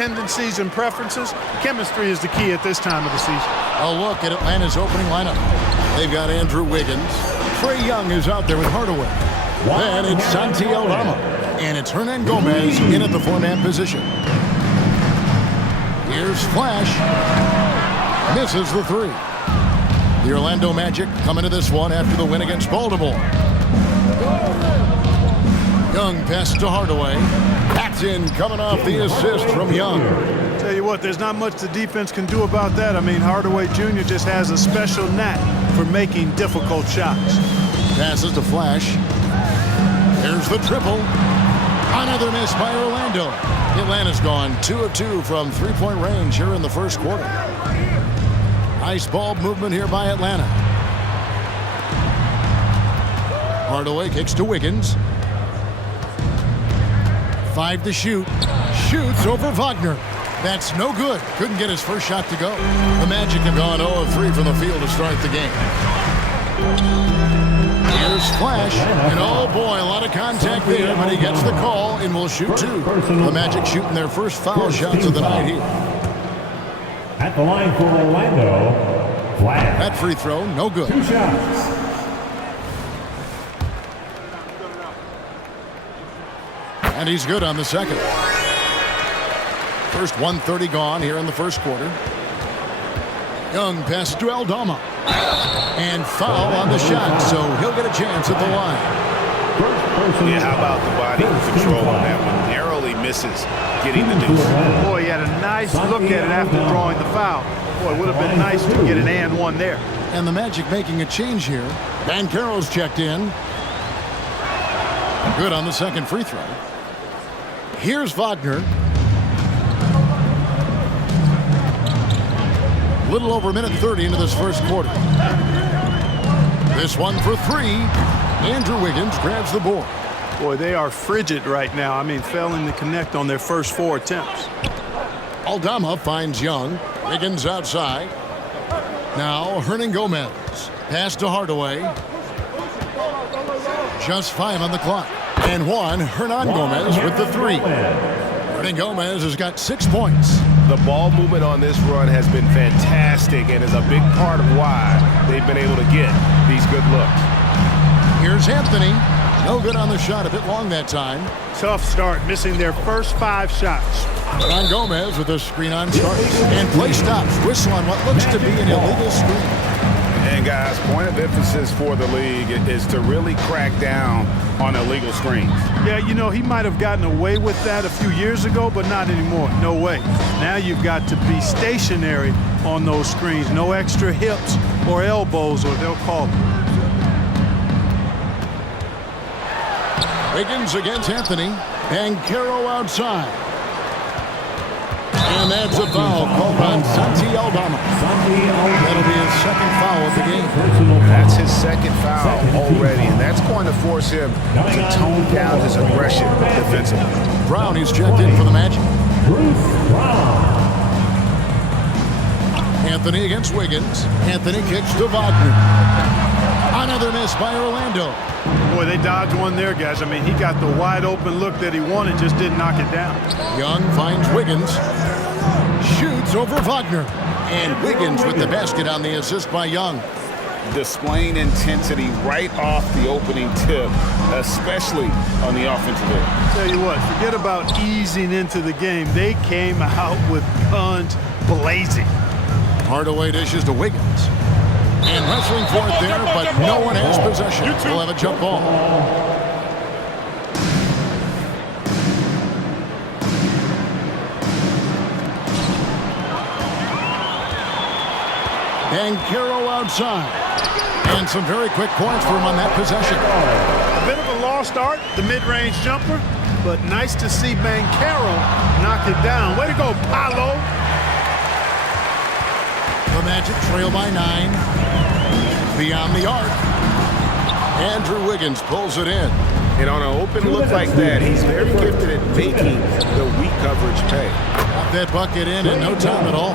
tendencies and preferences. Chemistry is the key at this time of the season. A look at Atlanta's opening lineup. They've got Andrew Wiggins. Trae Young is out there with Hardaway. Then it's Santi Aldama. And it's Hernan Gomez in at the four-man position. Here's Flash. Misses the three. The Orlando Magic come into this one after the win against Baltimore. Young passes to Hardaway. Paxton coming off the assist from Young. Tell you what, there's not much the defense can do about that. I mean, Hardaway Jr. just has a special knack for making difficult shots. Passes to Flash. There's the triple. Another miss by Orlando. Atlanta's gone 2 of 2 from three-point range here in the first quarter. Nice ball movement here by Atlanta. Hardaway kicks to Wiggins. 5 to shoot. Shoots over Wagner. That's no good. Couldn't get his first shot to go. The Magic have gone 0 of 3 from the field to start the game. Here's Flash. And oh boy, a lot of contact there, but he gets the call and will shoot 2. The Magic shooting their first foul shots of the night here. At the line for Orlando, Flash. That free throw, no good. 2 shots. And he's good on the second. First 1:30 gone here in the first quarter. Young passes to Aldama. And foul on the shot, so he'll get a chance at the line. Yeah, how about the body control on that one? Narrowly misses getting the deuce. Boy, he had a nice look at it after drawing the foul. Boy, it would have been nice to get an and one there. And the Magic making a change here. Banchero's checked in. Good on the second free throw. Here's Wagner. Little over a minute 30 into this first quarter. This one for 3. Andrew Wiggins grabs the board. Boy, they are frigid right now. I mean, failing to connect on their first 4 attempts. Aldama finds Young. Wiggins outside. Now Hernan Gomez. Pass to Hardaway. Just 5 on the clock. And 1, Hernan Gomez with the 3. Hernan Gomez has got 6 points. The ball movement on this run has been fantastic and is a big part of why they've been able to get these good looks. Here's Anthony. No good on the shot, a bit long that time. Tough start, missing their first 5 shots. Hernan Gomez with a screen on start. And play stops. Whistle on what looks to be an illegal screen. And guys, point of emphasis for the league is to really crack down on illegal screens. Yeah, you know, he might have gotten away with that a few years ago, but not anymore. No way. Now you've got to be stationary on those screens. No extra hips or elbows, or they'll call it. Wiggins against Anthony. Banchero outside. And that's a foul called on Santi Aldama. That'll be his second foul of the game. That's his second foul already, and that's going to force him to tone down his aggression defensively. Brown is checked in for the Magic. Anthony against Wiggins. Anthony kicks to Wagner. Another miss by Orlando. Boy, they dodged one there, guys. I mean, he got the wide open look that he wanted, just didn't knock it down. Young finds Wiggins. Shoots over Wagner. And Wiggins with the basket on the assist by Young. Displaying intensity right off the opening tip, especially on the offensive end. Tell you what, forget about easing into the game. They came out with guns blazing. Hardaway dishes to Wiggins. And wrestling for it there, but no one has possession. We'll have a jump ball. Banchero outside. And some very quick points for him on that possession. A bit of a lost start, the mid-range jumper, but nice to see Banchero knock it down. Way to go, Paolo. The Magic trail by 9. Beyond the arc. Andrew Wiggins pulls it in. And on an open look like that, he's very gifted at making the weak coverage pay. Got that bucket in no time at all.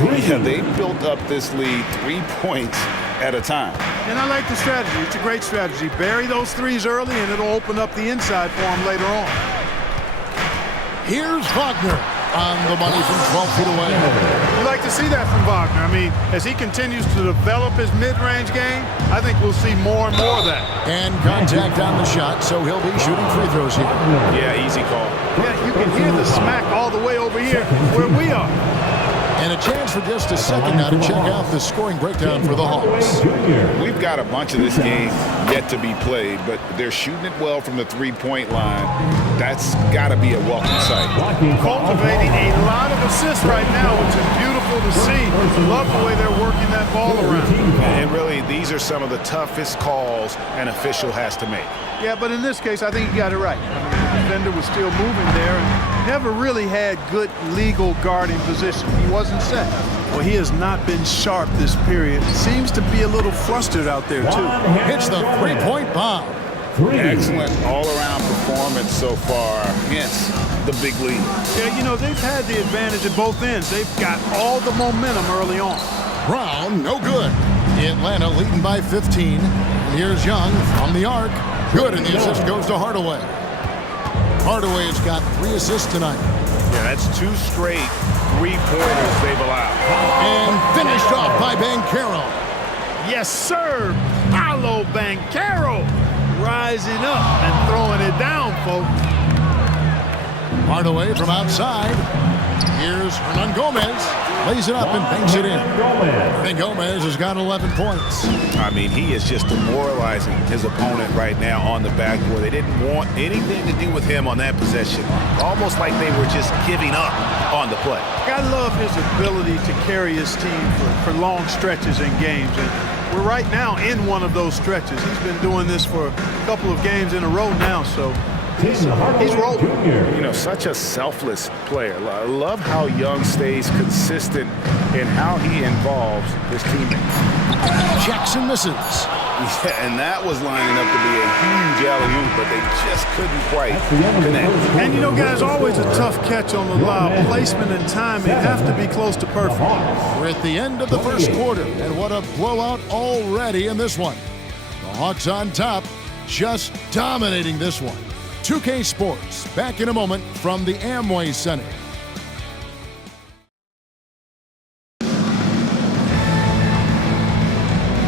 Yeah, they built up this lead 3 points at a time. And I like the strategy. It's a great strategy. Bury those threes early, and it'll open up the inside for him later on. Here's Wagner. on the money from 12 feet away. You like to see that from Wagner. I mean, as he continues to develop his mid-range game, I think we'll see more and more of that. And contact on the shot, so he'll be shooting free throws here. Yeah, easy call. Yeah, you can hear the smack all the way over here where we are. And a chance for just a second now to check out the scoring breakdown for the Hawks. We've got a bunch of this game yet to be played, but they're shooting it well from the three-point line. That's got to be a welcome sight. Cultivating a lot of assists right now, which is beautiful to see. Love the way they're working that ball around. And really, these are some of the toughest calls an official has to make. Yeah, but in this case, I think he got it right. I mean, the defender was still moving there and never really had good legal guarding position. He wasn't set. Well, he has not been sharp this period. Seems to be a little flustered out there, too. Hits the three-point bomb. Excellent all-around performance so far, hence the big lead. Yeah, you know, they've had the advantage at both ends. They've got all the momentum early on. Brown, no good. Atlanta leading by 15. And here's Young from the arc. Good, and the assist goes to Hardaway. Hardaway has got 3 assists tonight. Yeah, that's 2 straight three-pointers they've allowed. And finished off by Banchero. Yes, sir. Paolo Banchero rising up and throwing it down, folks. Hardaway from outside. Here's Hernan Gomez. Lays it up and banks it in. And Gomez has got 11 points. I mean, he is just demoralizing his opponent right now on the backboard. They didn't want anything to do with him on that possession. Almost like they were just giving up on the play. I love his ability to carry his team for long stretches in games. And we're right now in one of those stretches. He's been doing this for a couple of games in a row now, so he's rolling. You know, such a selfless player. I love how Young stays consistent in how he involves his teammates. Jackson misses. Yeah, and that was lining up to be a huge alley-oop, but they just couldn't quite connect. And you know, guys, always a tough catch on the lob. Placement and timing have to be close to perfect. We're at the end of the first quarter, and what a blowout already in this one. The Hawks on top, just dominating this one. 2K Sports, back in a moment from the Amway Center.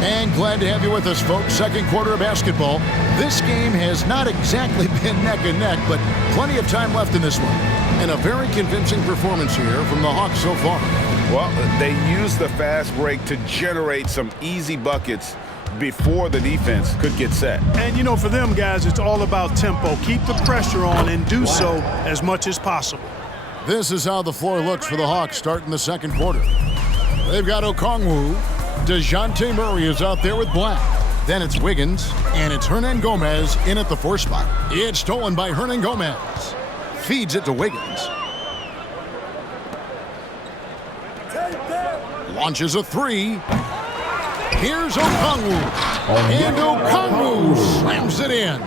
And glad to have you with us, folks. Second quarter of basketball. This game has not exactly been neck and neck, but plenty of time left in this one. And a very convincing performance here from the Hawks so far. Well, they used the fast break to generate some easy buckets before the defense could get set. And, you know, for them, guys, it's all about tempo. Keep the pressure on and do so as much as possible. This is how the floor looks for the Hawks starting the second quarter. They've got Okongwu. DeJounte Murray is out there with Black. Then it's Wiggins, and it's Hernan Gomez in at the 4 spot. It's stolen by Hernan Gomez. Feeds it to Wiggins. Launches a 3. Here's Okongwu. And Okongwu slams it in.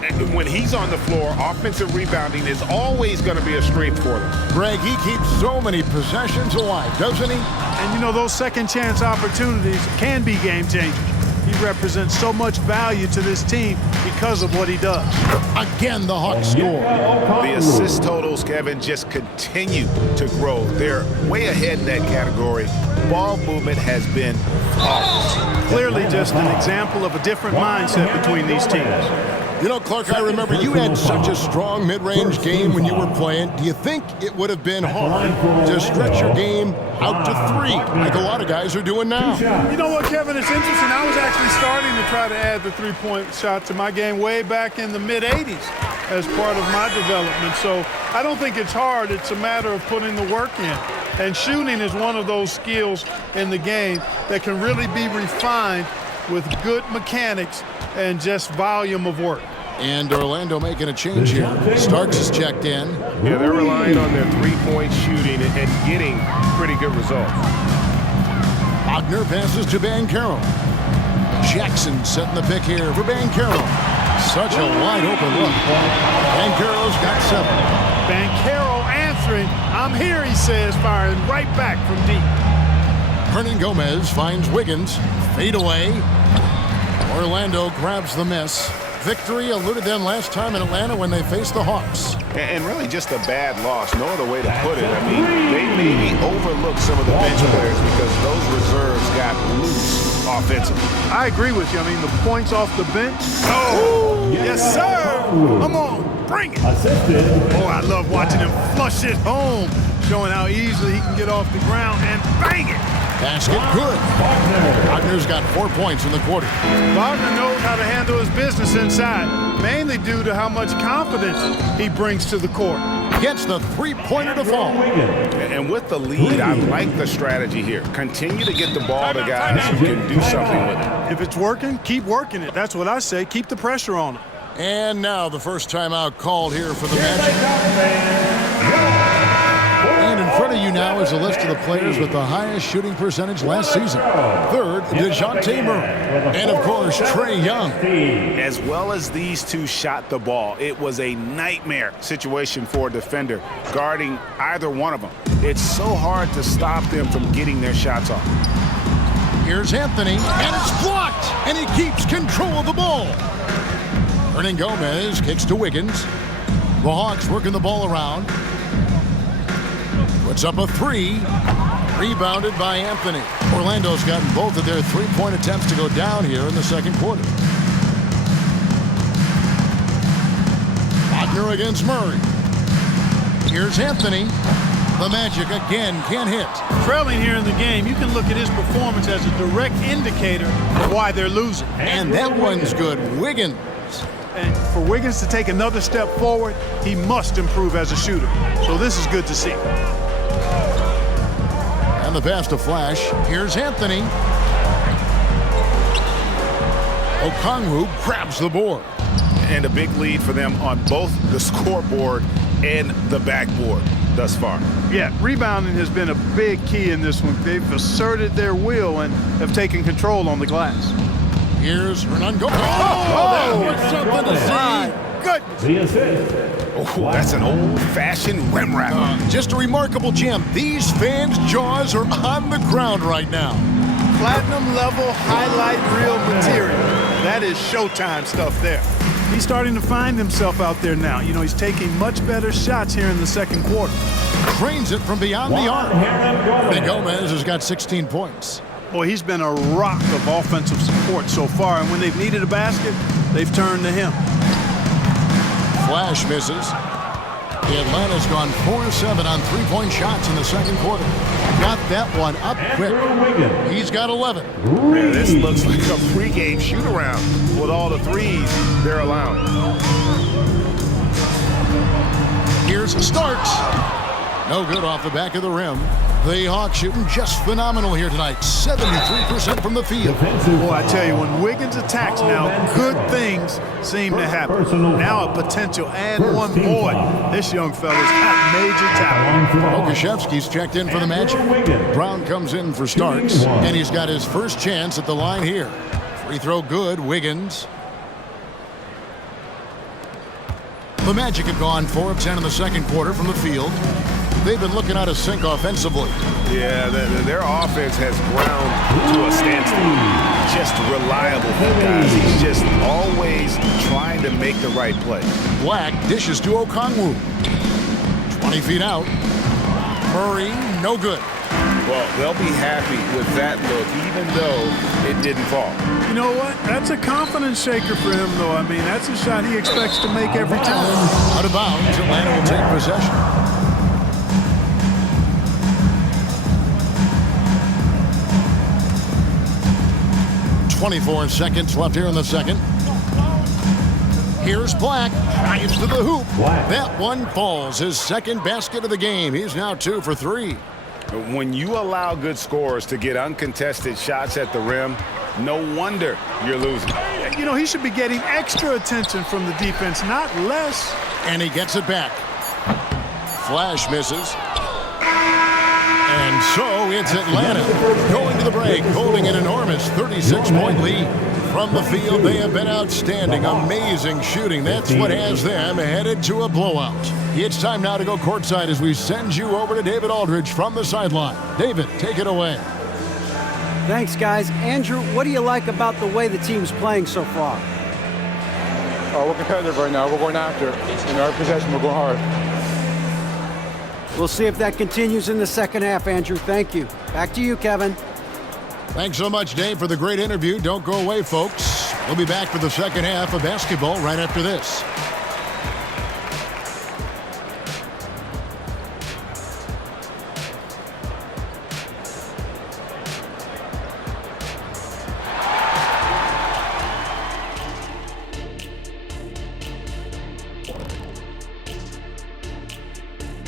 And when he's on the floor, offensive rebounding is always going to be a strength for them. Greg, he keeps so many possessions alive, doesn't he? And, you know, those second chance opportunities can be game changers. He represents so much value to this team because of what he does. Again, the Hawks score. The assist totals, Kevin, just continue to grow. They're way ahead in that category. Ball movement has been flawless. Clearly just an example of a different mindset between these teams. You know, Clark, I remember you had such a strong mid-range game when you were playing. Do you think it would have been hard to stretch your game out to 3 like a lot of guys are doing now? You know what, Kevin? It's interesting. I was actually starting to try to add the three-point shot to my game way back in the mid-'80s as part of my development. So I don't think it's hard. It's a matter of putting the work in. And shooting is one of those skills in the game that can really be refined with good mechanics and just volume of work. And Orlando making a change here. Starks is checked in. Yeah, they're relying on their three-point shooting and getting pretty good results. Wagner passes to Banchero. Jackson setting the pick here for Banchero. Such a wide open look. Banchero's got 7. Banchero answering. I'm here, he says, firing right back from deep. Hernan Gomez finds Wiggins. Fade away. Orlando grabs the miss. Victory eluded them last time in Atlanta when they faced the Hawks. And really just a bad loss. No other way to put it. I mean, they maybe overlooked some of the bench players because those reserves got loose offensively. I agree with you. I mean, the points off the bench. Oh, yes, sir. Come on, bring it. Assisted. Oh, I love watching him flush it home, showing how easily he can get off the ground and bang it. Basket good. Wagner's got 4 points in the quarter. Wagner knows how to handle his business inside, mainly due to how much confidence he brings to the court. Gets the three-pointer to fall. And with the lead, I like the strategy here. Continue to get the ball to guys who can do something with it. If it's working, keep working it. That's what I say. Keep the pressure on him. And now the first timeout called here for the Magic. And in front of you now is a list of the players with the highest shooting percentage last season. Third, DeJounte Murray. And, of course, Trae Young. As well as these two shot the ball, it was a nightmare situation for a defender guarding either one of them. It's so hard to stop them from getting their shots off. Here's Anthony, and it's blocked, and he keeps control of the ball. Hernan Gomez kicks to Wiggins. The Hawks working the ball around. Puts up a three. Rebounded by Anthony. Orlando's gotten both of their three-point attempts to go down here in the second quarter. Wagner against Murray. Here's Anthony. The Magic again can't hit. Trailing here in the game, you can look at his performance as a direct indicator of why they're losing. And that one's good. Wiggins. And for Wiggins to take another step forward, he must improve as a shooter. So this is good to see. And the pass to Flash. Here's Anthony. Okongwu grabs the board. And a big lead for them on both the scoreboard and the backboard thus far. Yeah, rebounding has been a big key in this one. They've asserted their will and have taken control on the glass. Here's Hernan Gomez. Oh, that's something to see. Goodness. The assist. Oh, that's an old-fashioned rim wrap. Just a remarkable gem. These fans' jaws are on the ground right now. Platinum level highlight reel material. That is Showtime stuff there. He's starting to find himself out there now. You know, he's taking much better shots here in the second quarter. Trains it from beyond the arc. And Gomez has got 16 points. Boy, he's been a rock of offensive support so far, and when they've needed a basket, they've turned to him. Flash misses. Atlanta's gone 4-7 on three-point shots in the second quarter. Got that one up quick. He's got 11. Man, this looks like a pregame shoot-around with all the threes they're allowing. Here's Starks. No good off the back of the rim. The Hawks shooting just phenomenal here tonight. 73% from the field. Boy, I tell you, when Wiggins attacks now, good things seem to happen. Now a potential and one. Boy, this young fella's got major talent. Okashevsky's checked in for the Magic. Brown comes in for Starks, and he's got his first chance at the line here. Free throw good, Wiggins. The Magic have gone 4 of 10 in the second quarter from the field. They've been looking out of sync offensively. Yeah, their offense has ground to a standstill. Just reliable for guys. He's just always trying to make the right play. Black dishes to Okongwu. 20 feet out. Murray, no good. Well, they'll be happy with that look, even though it didn't fall. You know what? That's a confidence shaker for him, though. I mean, that's a shot he expects to make every time. Out of bounds, Atlanta will take possession. 24 seconds left here in the second. Here's Black. Drives to the hoop. That one falls. His second basket of the game. He's now 2 for 3. When you allow good scorers to get uncontested shots at the rim, no wonder you're losing. You know, he should be getting extra attention from the defense, not less. And he gets it back. Flash misses. And so it's Atlanta going to the break, holding an enormous 36-point lead. From the field, they have been outstanding. Amazing shooting. That's what has them headed to a blowout. It's time now to go courtside as we send you over to David Aldridge from the sideline. David, take it away. Thanks, guys. Andrew, what do you like about the way the team's playing so far? We're competitive right now. We're going after it. In our possession, we're going hard. We'll see if that continues in the second half, Andrew. Thank you. Back to you, Kevin. Thanks so much, Dave, for the great interview. Don't go away, folks. We'll be back for the second half of basketball right after this.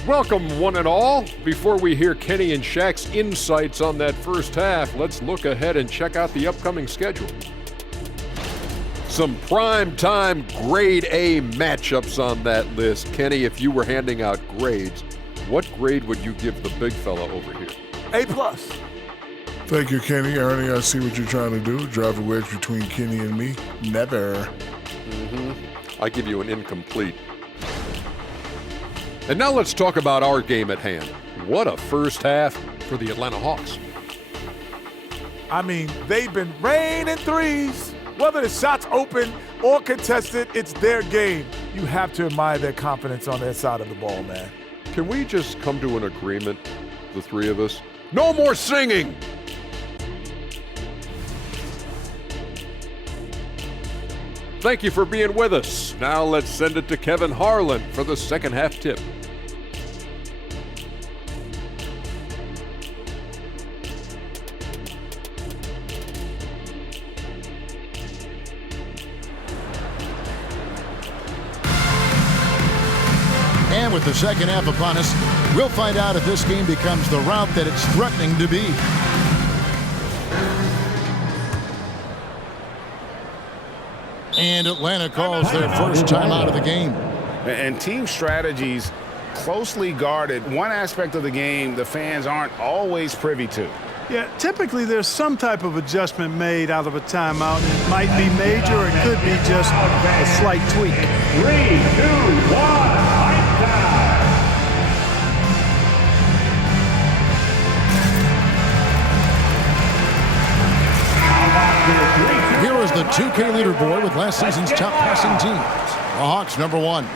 Welcome, one and all. Before we hear Kenny and Shaq's insights on that first half, let's look ahead and check out the upcoming schedule. Some prime-time grade A matchups on that list. Kenny, if you were handing out grades, what grade would you give the big fella over here? A+. Thank you, Kenny. Ernie, I see what you're trying to do. Drive a wedge between Kenny and me. Never. I give you an incomplete. And now let's talk about our game at hand. What a first half for the Atlanta Hawks. I mean, they've been raining threes. Whether the shot's open or contested, it's their game. You have to admire their confidence on their side of the ball, man. Can we just come to an agreement, the three of us? No more singing! Thank you for being with us. Now let's send it to Kevin Harlan for the second half tip. And with the second half upon us, we'll find out if this game becomes the route that it's threatening to be. And Atlanta calls their first time out of the game. And team strategies closely guarded. One aspect of the game the fans aren't always privy to. Yeah, typically there's some type of adjustment made out of a timeout. It might be major, or it could be just a slight tweak. 3, 2, 1, time. Here is the 2K leaderboard with last season's top passing teams. The Hawks, number 1.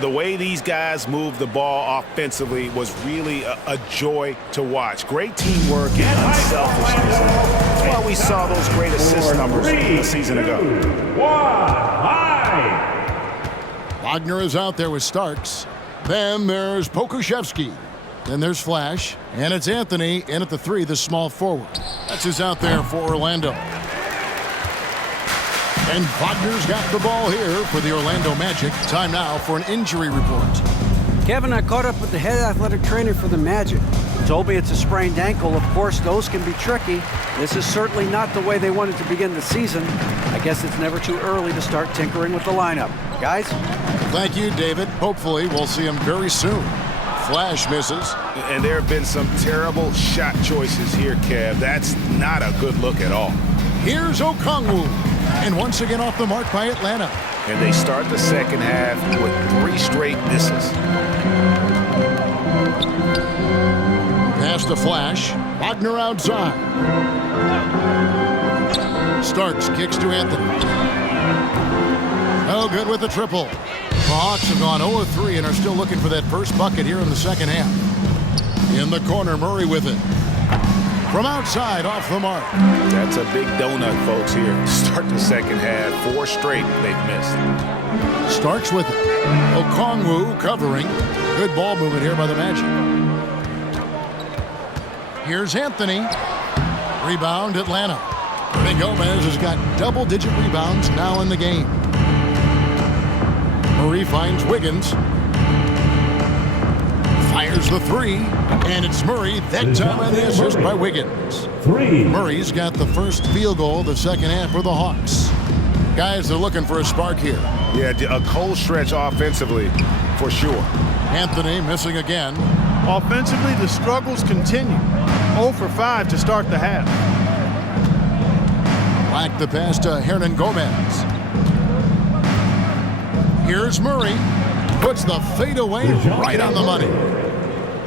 The way these guys move the ball offensively was really a joy to watch. Great teamwork and unselfishness. That's why we saw those great assist numbers a season ago. 1, high. Wagner is out there with Starks. Then there's Pokuševski. Then there's Flash. And it's Anthony in at the 3, the small forward. That's who's out there for Orlando. And Wagner's got the ball here for the Orlando Magic. Time now for an injury report. Kevin, I caught up with the head athletic trainer for the Magic. He told me it's a sprained ankle. Of course, those can be tricky. This is certainly not the way they wanted to begin the season. I guess it's never too early to start tinkering with the lineup. Guys? Thank you, David. Hopefully, we'll see him very soon. Flash misses. And there have been some terrible shot choices here, Kev. That's not a good look at all. Here's Okongwu. And once again off the mark by Atlanta. And they start the second half with 3 straight misses. Pass to Flash. Wagner outside. Starks kicks to Anthony. Oh, good with the triple. The Hawks have gone 0-3 and are still looking for that first bucket here in the second half. In the corner, Murray with it. From outside, off the mark. That's a big donut, folks, here. Start the second half. 4 straight they've missed. Starks with it. Okongwu covering. Good ball movement here by the Magic. Here's Anthony. Rebound, Atlanta. Big Gomez has got double-digit rebounds now in the game. Murray finds Wiggins. Fires the 3, and it's Murray that time on the assist by Wiggins. 3. Murray's got the first field goal of the second half for the Hawks. Guys, they're looking for a spark here. Yeah, a cold stretch offensively, for sure. Anthony missing again. Offensively, the struggles continue. 0 for 5 to start the half. Back the pass to Hernan Gomez. Here's Murray. Puts the fadeaway right on the money.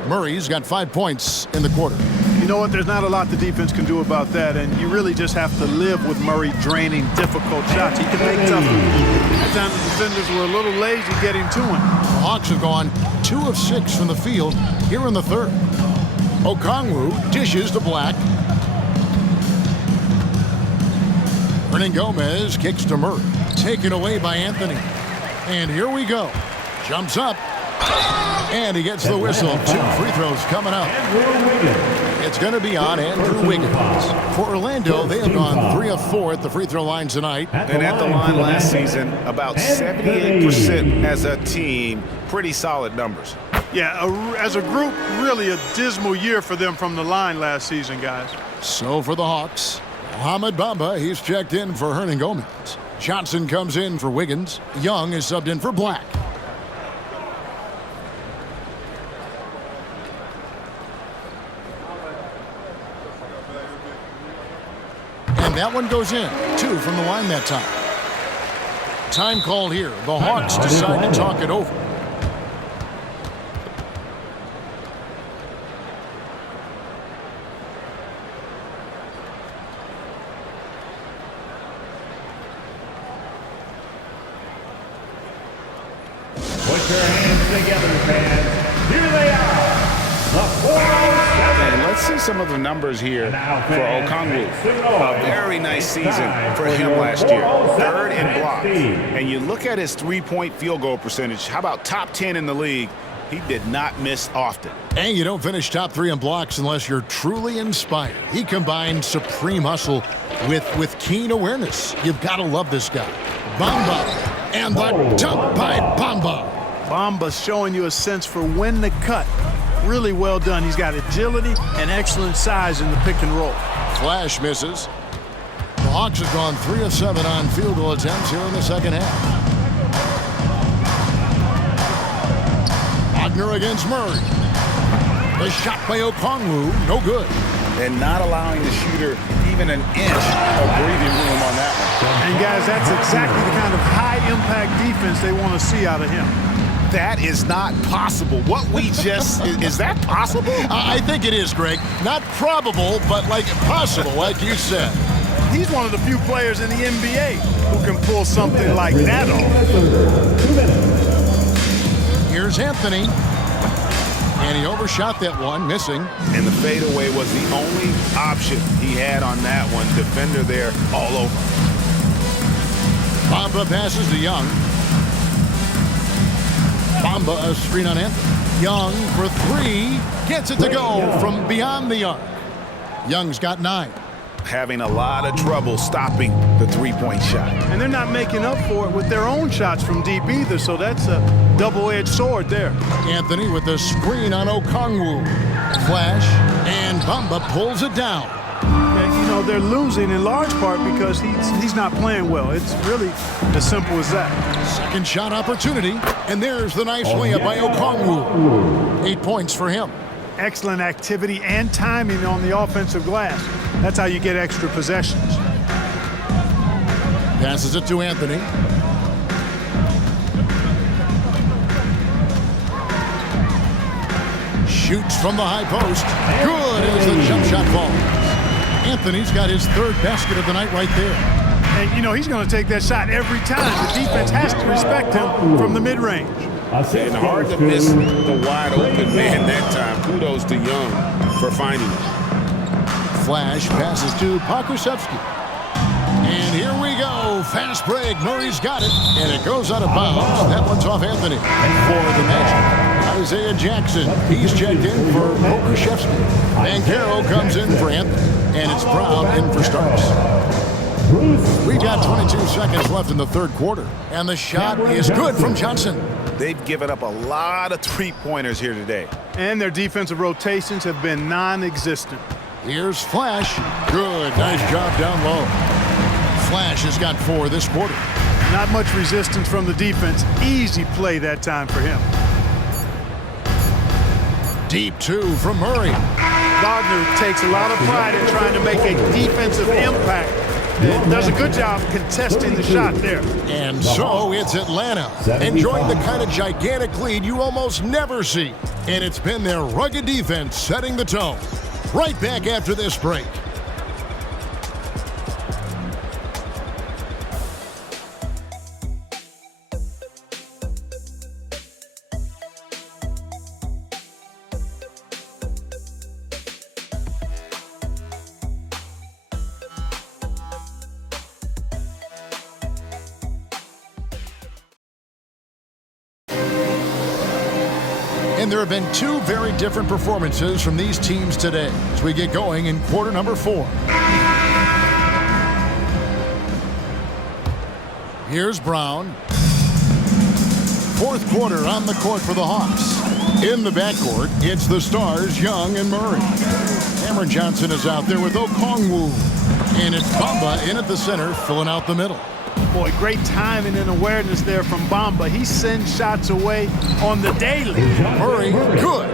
Murray's got 5 points in the quarter. You know what? There's not a lot the defense can do about that, and you really just have to live with Murray draining difficult shots. He can make tough ones. At times the defenders were a little lazy getting to him. The Hawks have gone 2 of 6 from the field here in the third. Okongwu dishes to Black. Gomez kicks to Murray. Taken away by Anthony. And here we go. Jumps up. And he gets the whistle. 2 free throws coming up. It's going to be on Andrew Wiggins. For Orlando, they have gone 3 of 4 at the free throw line tonight. And at the line last season, about 78% as a team. Pretty solid numbers. Yeah, as a group, really a dismal year for them from the line last season, guys. So for the Hawks, Mohamed Bamba, he's checked in for Gomez. Johnson comes in for Wiggins. Young is subbed in for Black. And that one goes in. 2 from the line that time. Time called here. The Hawks decide to talk it over. Put your hands together, fans. Here they are, the 407. And let's see some of the numbers here for Okongwu. A very nice season for him last year. 3rd in blocks. And you look at his three-point field goal percentage. How about top 10 in the league? He did not miss often. And you don't finish top 3 in blocks unless you're truly inspired. He combined supreme hustle with keen awareness. You've got to love this guy. Bamba. And the dunk by Bamba. Bamba's showing you a sense for when to cut. Really well done. He's got agility and excellent size in the pick and roll. Flash misses. The Hawks have gone 3 of 7 on field goal attempts here in the second half. Wagner against Murray. The shot by Okongwu, no good. And not allowing the shooter even an inch of breathing room on that one. And guys, that's exactly the kind of high-impact defense they want to see out of him. That is not possible. What we just, is that possible? I think it is, Greg. Not probable, but like possible, like you said. He's one of the few players in the NBA who can pull something like that off. Here's Anthony. And he overshot that one, missing. And the fadeaway was the only option he had on that one. Defender there all over. Bamba passes to Young. Bamba a screen on Anthony. Young for 3. Gets it to go from beyond the arc. Young's got 9. Having a lot of trouble stopping the three-point shot. And they're not making up for it with their own shots from deep either, so that's a double-edged sword there. Anthony with the screen on Okongwu. Flash, and Bamba pulls it down. And, you know, they're losing in large part because he's not playing well. It's really as simple as that. Second shot opportunity, and there's the nice layup by Okongwu. 8 points for him. Excellent activity and timing on the offensive glass. That's how you get extra possessions. Passes it to Anthony. Shoots from the high post. Good as the jump shot falls. Anthony's got his 3rd basket of the night right there. And, you know, he's going to take that shot every time. The defense has to respect him from the mid-range. And hard to miss the wide open man that time. Kudos to Young for finding it. Flash passes to Pokusevski. And here we go. Fast break. Murray's got it. And it goes out of bounds. That one's off Anthony. For the Magic, Isaiah Jackson. He's checked in for Pokusevski. Bancaro comes in for Anthony. And it's Brown in for Starks. We've got 22 seconds left in the 3rd quarter. And the shot is good from Johnson. They've given up a lot of three-pointers here today. And their defensive rotations have been non-existent. Here's Flash. Good. Nice job down low. Flash has got 4 this quarter. Not much resistance from the defense. Easy play that time for him. Deep 2 from Murray. Wagner takes a lot of pride in trying to make a defensive impact. And does a good job contesting the shot there. And so it's Atlanta enjoying the kind of gigantic lead you almost never see. And it's been their rugged defense setting the tone. Right back after this break. And there have been two very different performances from these teams today as we get going in quarter number 4. Here's Brown. Fourth quarter on the court for the Hawks. In the backcourt, it's the Stars, Young and Murray. Cameron Johnson is out there with Okongwu. And it's Bamba in at the center, filling out the middle. Boy, great timing and awareness there from Bamba. He sends shots away on the daily. Murray, good.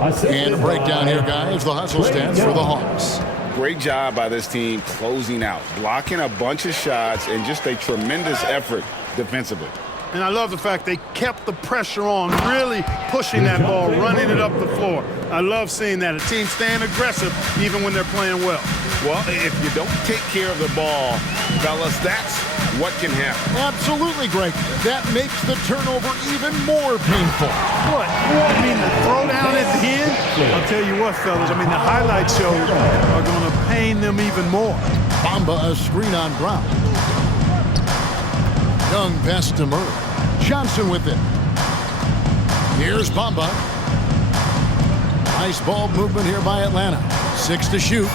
And a breakdown here, guys. The hustle stats for the Hawks. Great job by this team closing out, blocking a bunch of shots, and just a tremendous effort defensively. And I love the fact they kept the pressure on, really pushing that ball, running it up the floor. I love seeing that. A team staying aggressive even when they're playing well. Well, if you don't take care of the ball, fellas, that's what can happen. Absolutely, Greg. That makes the turnover even more painful. What? I mean, the throwdown at the end? I'll tell you what, fellas. I mean, the highlight shows are going to pain them even more. Bamba a screen on Brown. Young pass to Murray. Johnson with it. Here's Bamba. Nice ball movement here by Atlanta. 6 to shoot.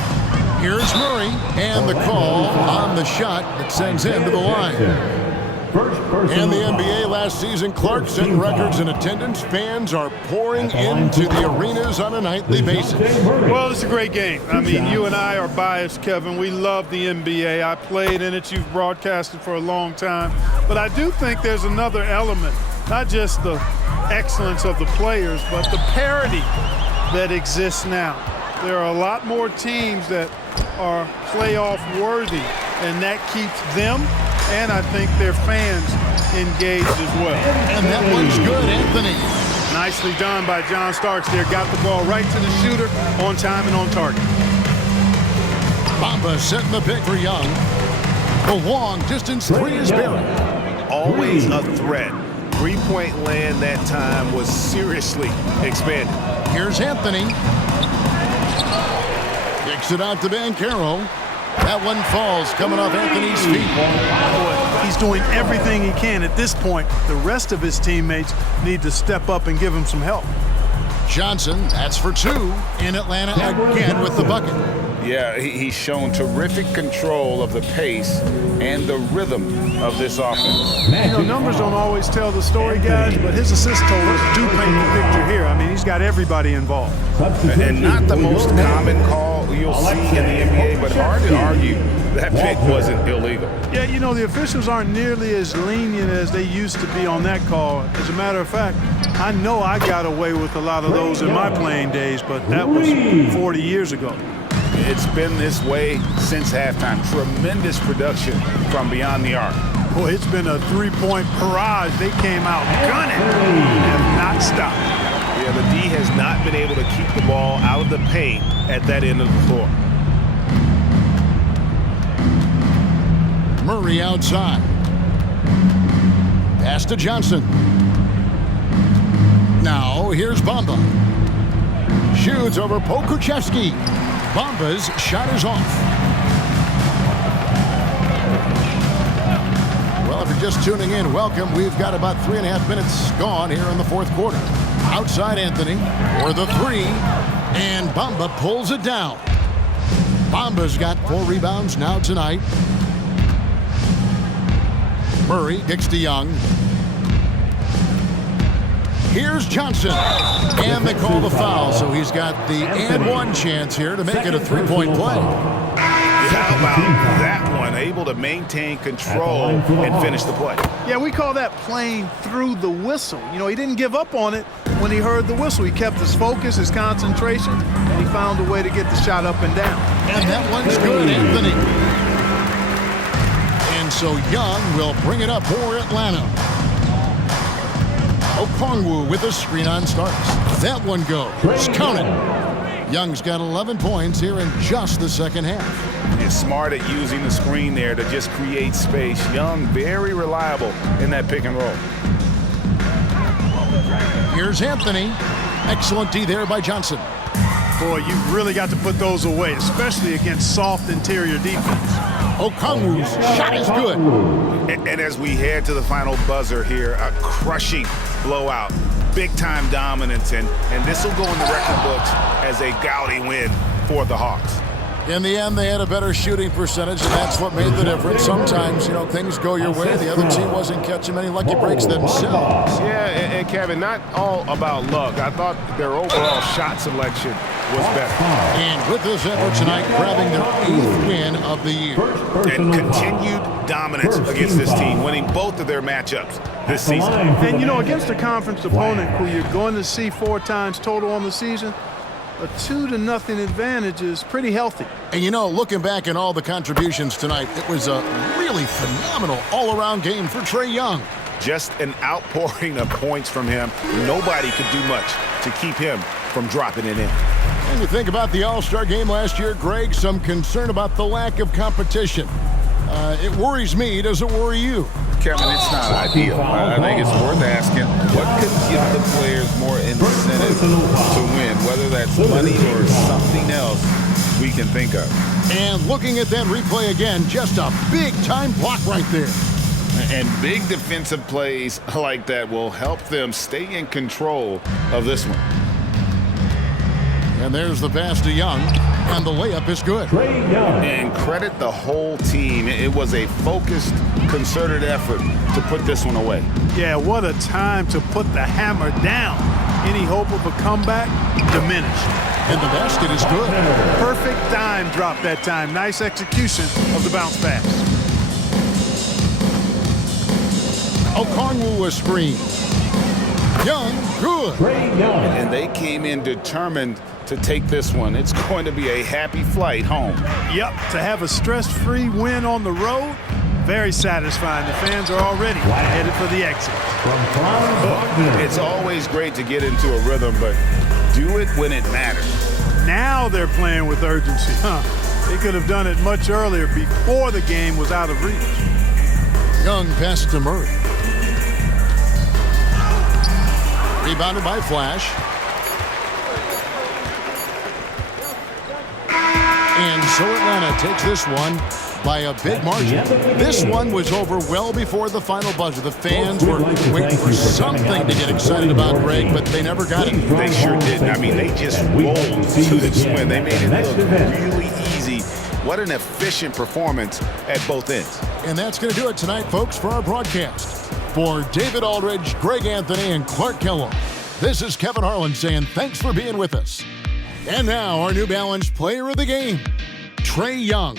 Here's Murray, and the call on the shot that sends him to the line. And the NBA last season, Clark setting records in attendance. Fans are pouring into the arenas on a nightly basis. Well, it's a great game. I mean, you and I are biased, Kevin. We love the NBA. I played in it. You've broadcasted for a long time. But I do think there's another element, not just the excellence of the players, but the parity that exists now. There are a lot more teams that are playoff worthy, and that keeps them and I think their fans engaged as well. And that one's good, Anthony. Nicely done by John Starks there. Got the ball right to the shooter, on time and on target. Bamba setting the pick for Young. The long distance three is buried. Always a threat. Three-point land that time was seriously expanded. Here's Anthony. Kicks it out to Banchero. That one falls coming off Anthony's feet. Boy, he's doing everything he can. At this point, the rest of his teammates need to step up and give him some help. Johnson, that's for two. In Atlanta again with the bucket. Yeah, he's shown terrific control of the pace and the rhythm of this offense. You know, numbers don't always tell the story, guys, but his assist totals do paint the picture here. I mean, he's got everybody involved. And not the most common call you'll see in the NBA, but hard to argue that pick wasn't illegal. Yeah, you know, the officials aren't nearly as lenient as they used to be on that call. As a matter of fact, I know I got away with a lot of those in my playing days, but that was 40 years ago. It's been this way since halftime. Tremendous production from beyond the arc. Boy, it's been a three-point barrage. They came out gunning and have not stopped. Yeah, the D has not been able to keep the ball out of the paint at that end of the floor. Murray outside. Pass to Johnson. Now here's Bamba. Shoots over Pokuševski. Bamba's shot is off. Well, if you're just tuning in, welcome. We've got about 3.5 minutes gone here in the fourth quarter. Outside Anthony for the three, and Bamba pulls it down. Bamba's got 4 rebounds now tonight. Murray kicks to Young. Here's Johnson, and they call the foul, so he's got the and one chance here to make it a three-point play. How about that one? Able to maintain control and finish the play. Yeah, we call that playing through the whistle. You know, he didn't give up on it when he heard the whistle. He kept his focus, his concentration, and he found a way to get the shot up and down. And that one's good, Anthony. And so Young will bring it up for Atlanta. Okongwu with a screen on Starks. That one goes. Count it. Young's got 11 points here in just the second half. He's smart at using the screen there to just create space. Young, very reliable in that pick and roll. Here's Anthony. Excellent D there by Johnson. Boy, you've really got to put those away, especially against soft interior defense. Okongwu's shot is good. And as we head to the final buzzer here, a crushing blowout. Big-time dominance, and this will go in the record books as a gaudy win for the Hawks. In the end, they had a better shooting percentage, and that's what made the difference. Sometimes, things go your way. The other team wasn't catching many lucky breaks themselves. Yeah, and Kevin, not all about luck. I thought their overall shot selection was better. And with this effort tonight, grabbing their 8th win of the year. And continued dominance against this team, winning both of their matchups this season. And, against a conference opponent who you're going to see 4 times total on the season, a 2-0 advantage is pretty healthy. And looking back at all the contributions tonight, it was a really phenomenal all-around game for Trae Young. Just an outpouring of points from him. Nobody could do much to keep him from dropping it in. And you think about the All-Star game last year, Greg, some concern about the lack of competition. It worries me. Does it worry you? Kevin, it's not ideal. I think it's worth asking what could give the players more incentive to win, whether that's money or something else we can think of. And looking at that replay again, just a big-time block right there. And big defensive plays like that will help them stay in control of this one. And there's the pass to Young, and the layup is good. And credit the whole team. It was a focused, concerted effort to put this one away. Yeah, what a time to put the hammer down. Any hope of a comeback? Diminished. And the basket is good. Perfect dime drop that time. Nice execution of the bounce pass. Okongwu a screen. Young, good. And they came in determined to take this one. It's going to be a happy flight home. Yep, to have a stress-free win on the road, very satisfying. The fans are already headed for the exit. It's always great to get into a rhythm, but do it when it matters. Now they're playing with urgency. They could have done it much earlier before the game was out of reach. Young pass to Murray. Rebounded by Flash. And so Atlanta takes this one by a big margin. This one was over well before the final buzzer. The fans were waiting for something to get excited about, Greg, but they never got it. They sure didn't. I mean, they just rolled to this win. They made it look really easy. What an efficient performance at both ends. And that's going to do it tonight, folks, for our broadcast. For David Aldridge, Greg Anthony, and Clark Kellogg, this is Kevin Harlan saying thanks for being with us. And now, our New Balance player of the game, Trae Young.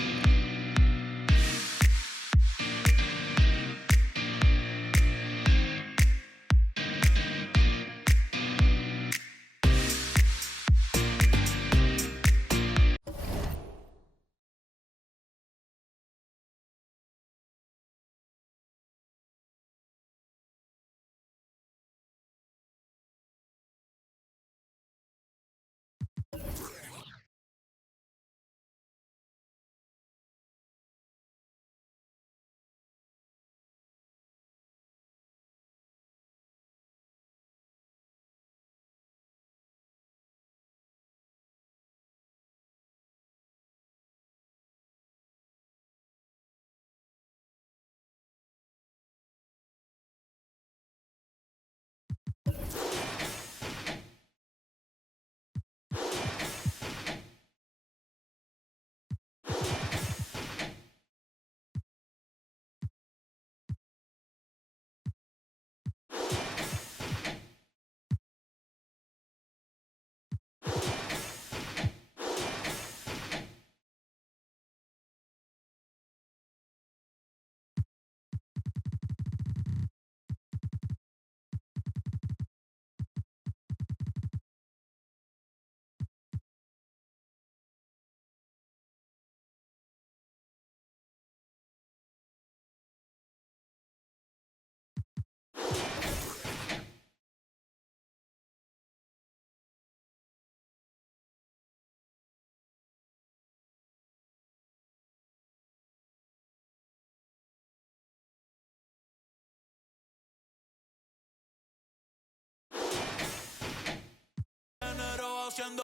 siendo